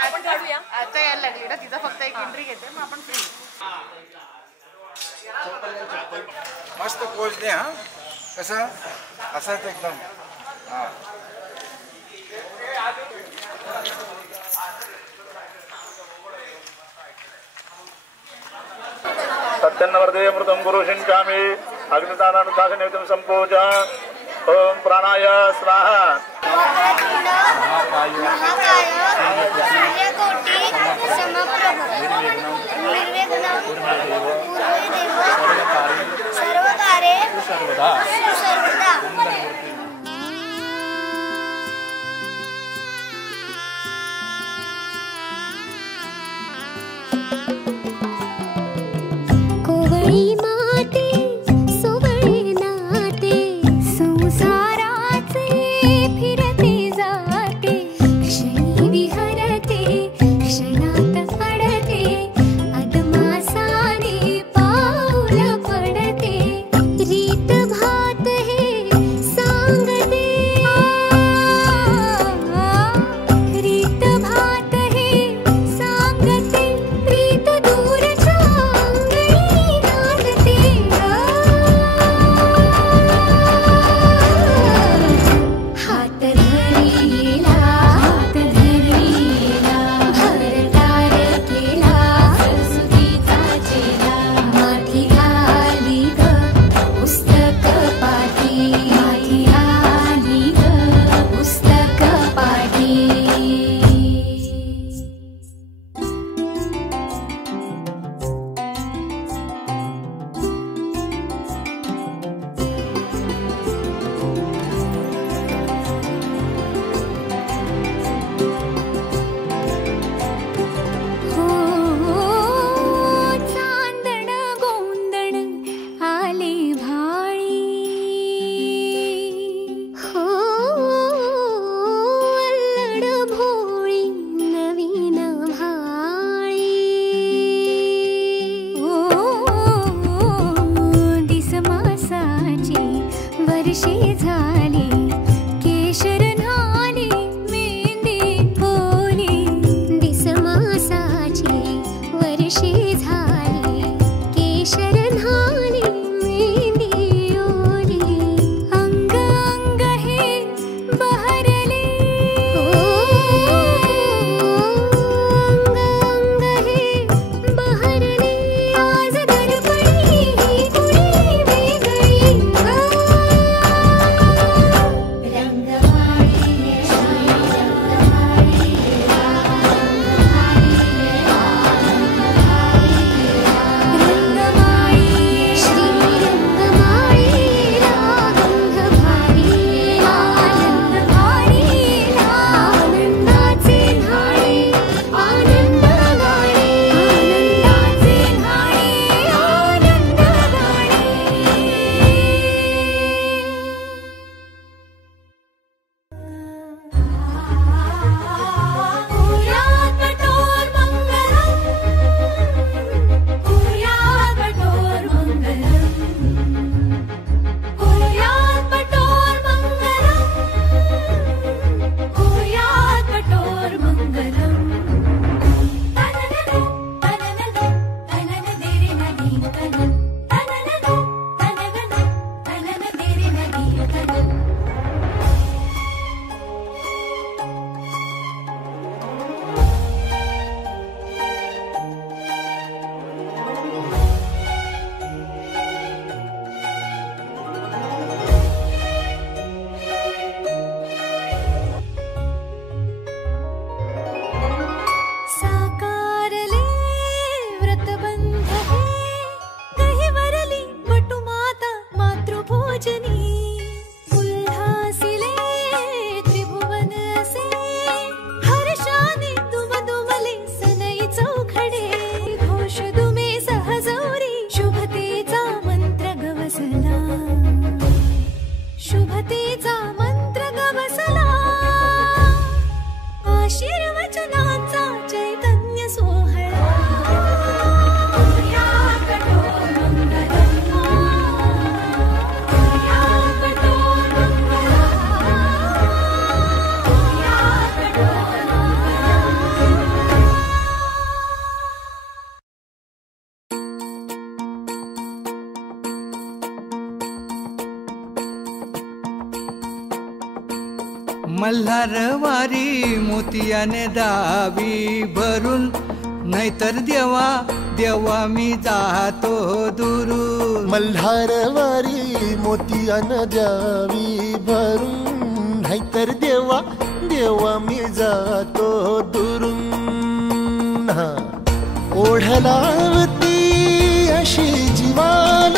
आपण काढूया. आता यायला लागली ना तिचा फक्त एक एंट्री घेते मग आपण फ्री. मस्त पोच दे. हा कसं असंच एकदम. हा सत्यन्नवर्ते मृतं गुरुशिंचामि अग्निदानानुशासनयुतं संपूज. ओम प्राणाय स्वाहा. शुभतेचा मंत्र गवसला मल्हारवारी मोतियाने दावी भरून, नाहीतर देवा देवा मी जातो दुरून. मल्हारवारी मोतियाने द्यावी भरून, नाहीतर देवा देवा मी जातो दुरून. ओढलावती अशी जीवान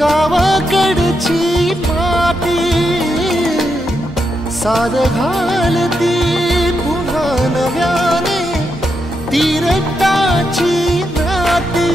गावाकडची माती, साद घालती पुन्हा नव्याने ती रक्ताची नाती.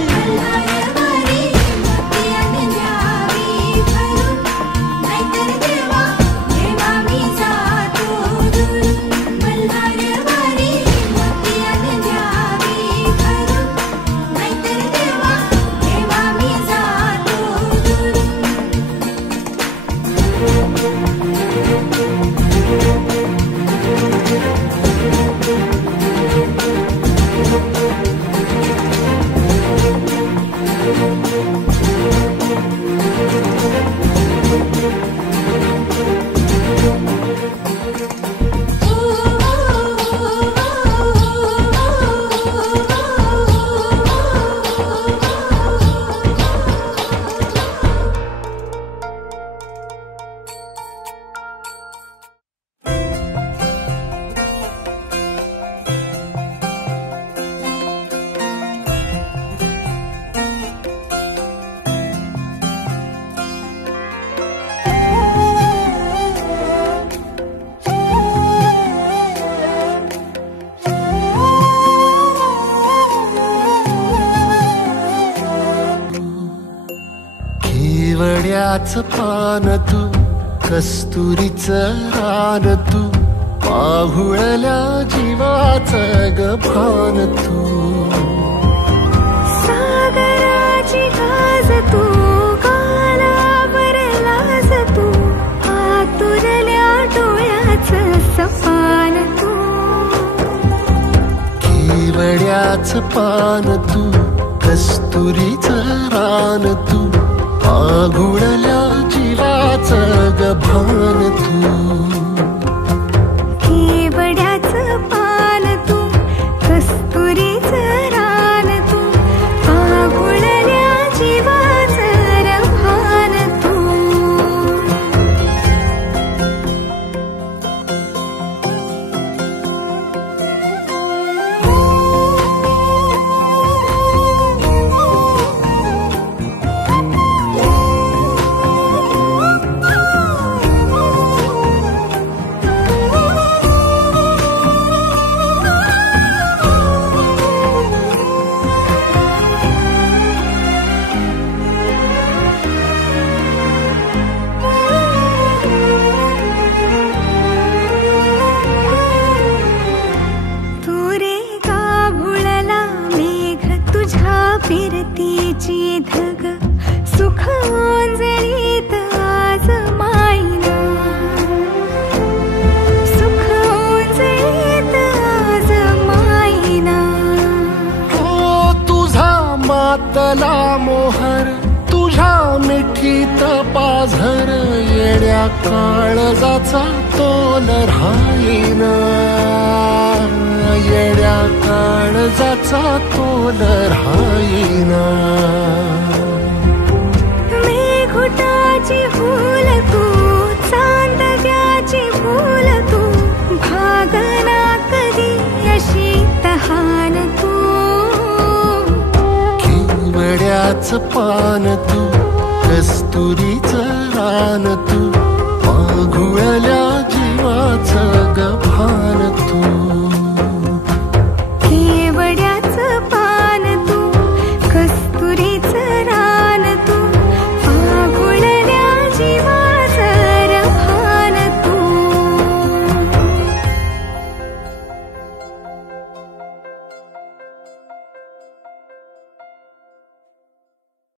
केवड्याच पान तू, कस्तुरीचं रान तू, पाहुळल्या जीवाचं गभान तू. सागराची गाज तू, गालावर लाज तू, आतुरल्या डोळ्याचं सपान तू. केवड्याच पान तू, कस्तुरीचं रान तू, पाघुळल्या जीवाचं गभान तू. केवड्याचं पान तू, कस्तुरीचं रान तू, पाघुळल्या जीवाचं रभान तू. फिरतीची धग सुख ओंजळीत आज माईना, सुख ओंजळीत आज माईना. हो तुझा मातला मोहर, तुझ्या मिठीत पाझर, येड्या काळजाचा तोल राहीना, येड्या काळजाचा तोल राहीना. मेघुटाची फूल तू, चांदव्याची फूल तू, भागना कधी अशी तहान तू. केवड्याच पान तू, कस्तुरीचं रान तू, पाघुळल्या जीवाचं गभान